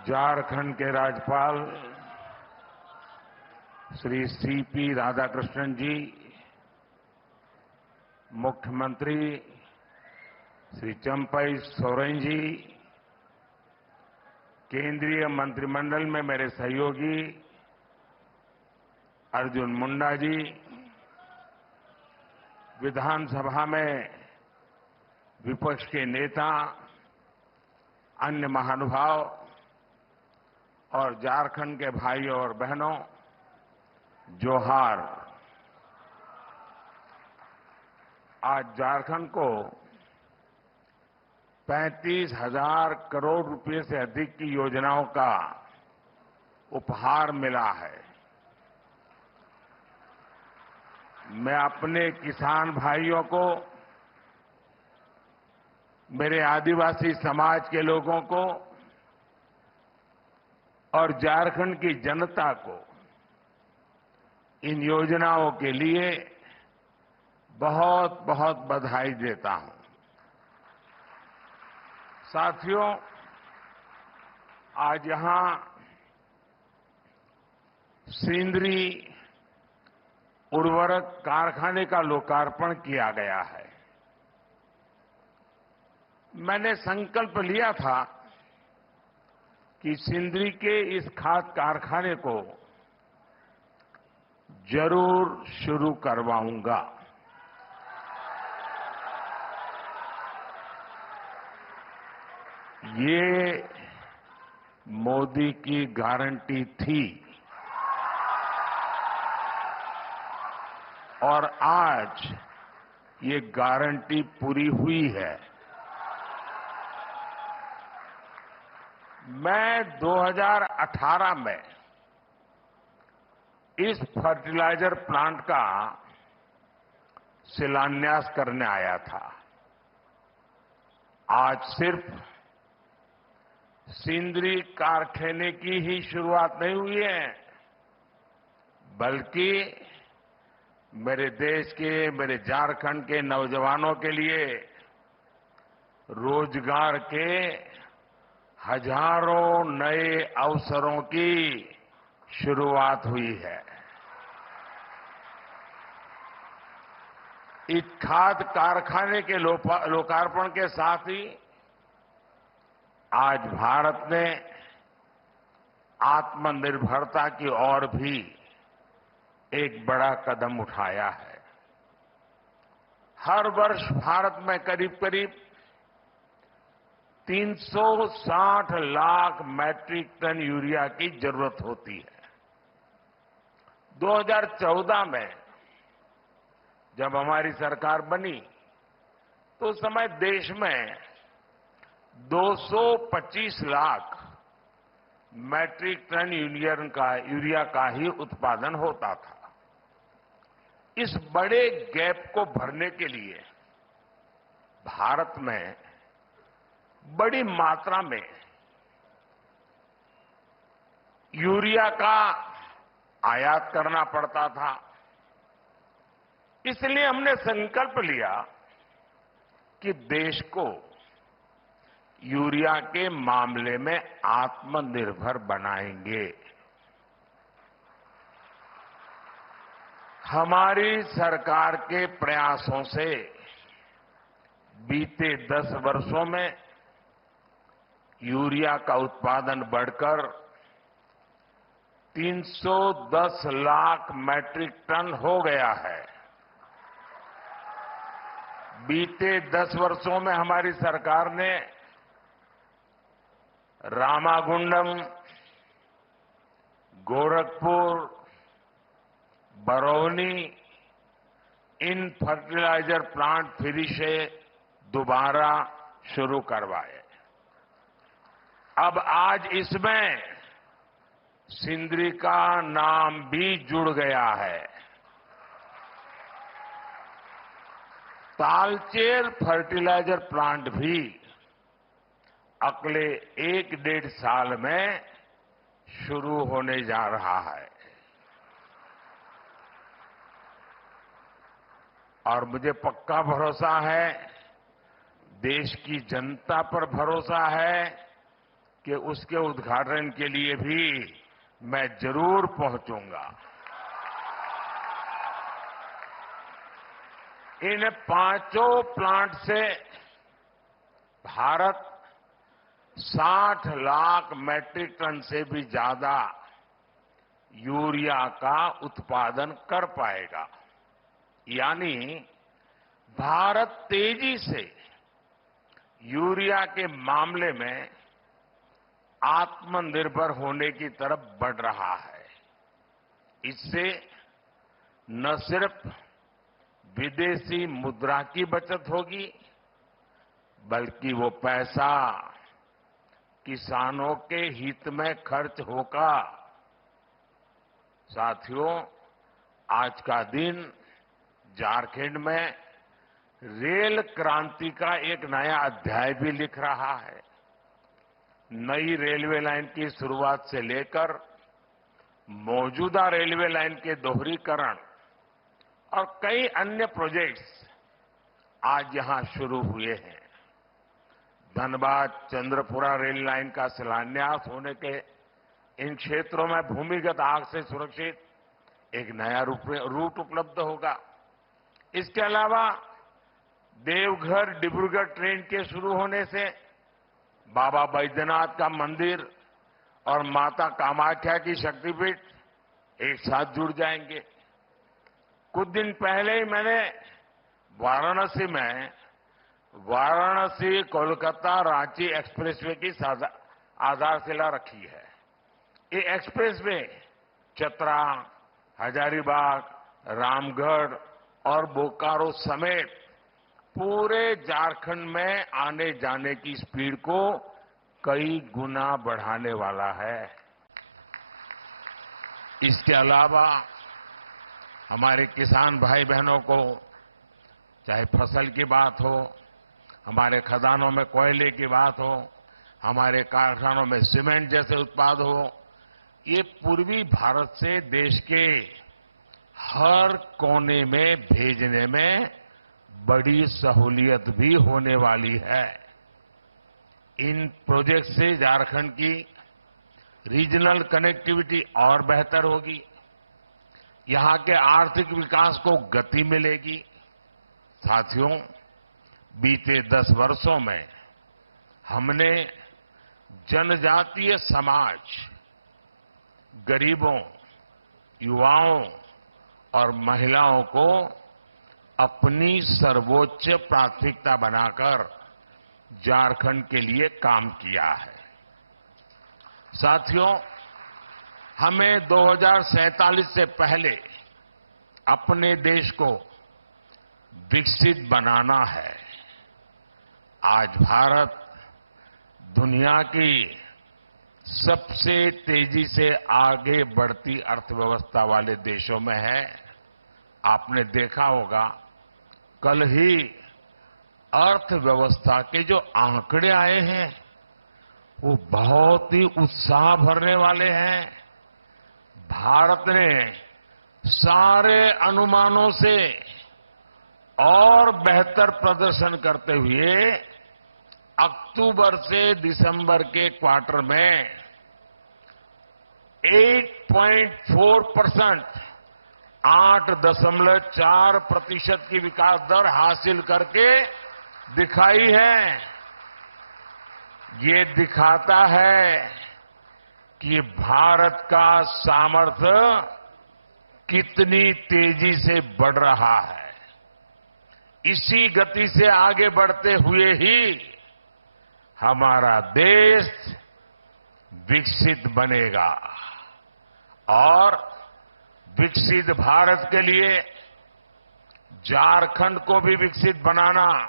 झारखंड के राज्यपाल श्री सीपी राधाकृष्णन जी, मुख्यमंत्री श्री चंपई सोरेन जी, केंद्रीय मंत्रिमंडल में मेरे सहयोगी अर्जुन मुंडा जी, विधानसभा में विपक्ष के नेता, अन्य महानुभाव और झारखंड के भाइयों और बहनों, जोहार। आज झारखंड को 35,000 करोड़ रुपए से अधिक की योजनाओं का उपहार मिला है। मैं अपने किसान भाइयों को, मेरे आदिवासी समाज के लोगों को और झारखंड की जनता को इन योजनाओं के लिए बहुत बहुत बधाई देता हूं। साथियों, आज यहां सिंदरी उर्वरक कारखाने का लोकार्पण किया गया है। मैंने संकल्प लिया था कि सिंदरी के इस खाद कारखाने को जरूर शुरू करवाऊंगा। ये मोदी की गारंटी थी और आज ये गारंटी पूरी हुई है। मैं 2018 में इस फर्टिलाइजर प्लांट का शिलान्यास करने आया था। आज सिर्फ सिंदरी कारखाने की ही शुरुआत नहीं हुई है, बल्कि मेरे देश के, मेरे झारखंड के नौजवानों के लिए रोजगार के हजारों नए अवसरों की शुरुआत हुई है। इस खाद कारखाने के लोकार्पण के साथ ही आज भारत ने आत्मनिर्भरता की ओर भी एक बड़ा कदम उठाया है। हर वर्ष भारत में करीब करीब 360 लाख मैट्रिक टन यूरिया की जरूरत होती है। 2014 में जब हमारी सरकार बनी तो उस समय देश में 225 लाख मैट्रिक टन यूरिया का ही उत्पादन होता था। इस बड़े गैप को भरने के लिए भारत में बड़ी मात्रा में यूरिया का आयात करना पड़ता था। इसलिए हमने संकल्प लिया कि देश को यूरिया के मामले में आत्मनिर्भर बनाएंगे। हमारी सरकार के प्रयासों से बीते 10 वर्षों में यूरिया का उत्पादन बढ़कर 310 लाख मैट्रिक टन हो गया है। बीते 10 वर्षों में हमारी सरकार ने रामागुंडम, गोरखपुर, बरौनी इन फर्टिलाइजर प्लांट फिर से दोबारा शुरू करवाए। अब आज इसमें सिंदरी का नाम भी जुड़ गया है। तालचेर फर्टिलाइजर प्लांट भी अगले 1-1.5 साल में शुरू होने जा रहा है। और मुझे पक्का भरोसा है, देश की जनता पर भरोसा है कि उसके उद्घाटन के लिए भी मैं जरूर पहुंचूंगा। इन पांचों प्लांट से भारत 60 लाख मैट्रिक टन से भी ज्यादा यूरिया का उत्पादन कर पाएगा। यानी भारत तेजी से यूरिया के मामले में आत्मनिर्भर होने की तरफ बढ़ रहा है। इससे न सिर्फ विदेशी मुद्रा की बचत होगी, बल्कि वो पैसा किसानों के हित में खर्च होगा। साथियों, आज का दिन झारखंड में रेल क्रांति का एक नया अध्याय भी लिख रहा है। नई रेलवे लाइन की शुरुआत से लेकर मौजूदा रेलवे लाइन के दोहरीकरण और कई अन्य प्रोजेक्ट्स आज यहां शुरू हुए हैं। धनबाद चंद्रपुरा रेल लाइन का शिलान्यास होने के इन क्षेत्रों में भूमिगत आग से सुरक्षित एक नया रूट उपलब्ध होगा। इसके अलावा देवघर डिब्रूगढ़ ट्रेन के शुरू होने से बाबा बैद्यनाथ का मंदिर और माता कामाख्या की शक्तिपीठ एक साथ जुड़ जाएंगे। कुछ दिन पहले ही मैंने वाराणसी में वाराणसी कोलकाता रांची एक्सप्रेसवे की आधारशिला रखी है। ये एक्सप्रेसवे चतरा, हजारीबाग, रामगढ़ और बोकारो समेत पूरे झारखंड में आने जाने की स्पीड को कई गुना बढ़ाने वाला है। इसके अलावा हमारे किसान भाई बहनों को चाहे फसल की बात हो, हमारे खदानों में कोयले की बात हो, हमारे कारखानों में सीमेंट जैसे उत्पाद हो, ये पूर्वी भारत से देश के हर कोने में भेजने में बड़ी सहूलियत भी होने वाली है। इन प्रोजेक्ट से झारखंड की रीजनल कनेक्टिविटी और बेहतर होगी, यहां के आर्थिक विकास को गति मिलेगी। साथियों, बीते 10 वर्षों में हमने जनजातीय समाज, गरीबों, युवाओं और महिलाओं को अपनी सर्वोच्च प्राथमिकता बनाकर झारखंड के लिए काम किया है। साथियों, हमें 2047 से पहले अपने देश को विकसित बनाना है। आज भारत दुनिया की सबसे तेजी से आगे बढ़ती अर्थव्यवस्था वाले देशों में है। आपने देखा होगा, कल ही अर्थव्यवस्था के जो आंकड़े आए हैं वो बहुत ही उत्साह भरने वाले हैं। भारत ने सारे अनुमानों से और बेहतर प्रदर्शन करते हुए अक्टूबर से दिसंबर के क्वार्टर में 8.4%, 8.4% की विकास दर हासिल करके दिखाई है। ये दिखाता है कि भारत का सामर्थ्य कितनी तेजी से बढ़ रहा है। इसी गति से आगे बढ़ते हुए ही हमारा देश विकसित बनेगा और विकसित भारत के लिए झारखंड को भी विकसित बनाना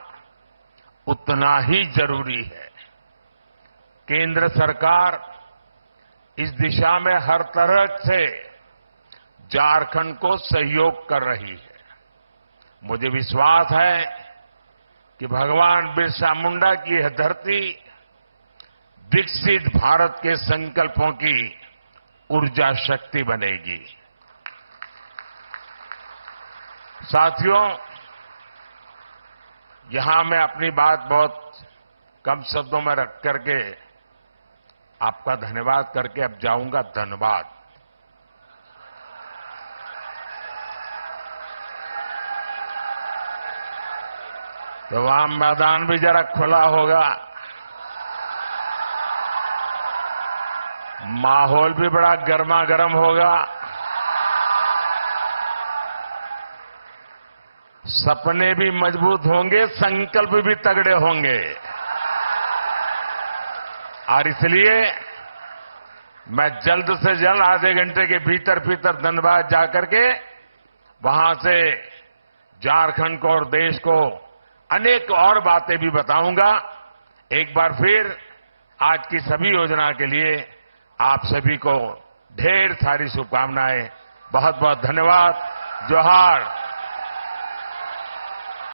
उतना ही जरूरी है। केंद्र सरकार इस दिशा में हर तरह से झारखंड को सहयोग कर रही है। मुझे विश्वास है कि भगवान बिरसा मुंडा की यह धरती विकसित भारत के संकल्पों की ऊर्जा शक्ति बनेगी। साथियों, यहां मैं अपनी बात बहुत कम शब्दों में रख करके आपका धन्यवाद करके अब जाऊंगा धनबाद। तो वहां मैदान भी जरा खुला होगा, माहौल भी बड़ा गर्मा गर्म होगा, सपने भी मजबूत होंगे, संकल्प भी तगड़े होंगे। और इसलिए मैं जल्द से जल्द आधे घंटे के भीतर भीतर धनबाद जाकर के वहां से झारखंड को और देश को अनेक और बातें भी बताऊंगा। एक बार फिर आज की सभी योजना के लिए आप सभी को ढेर सारी शुभकामनाएं। बहुत बहुत धन्यवाद। जोहार।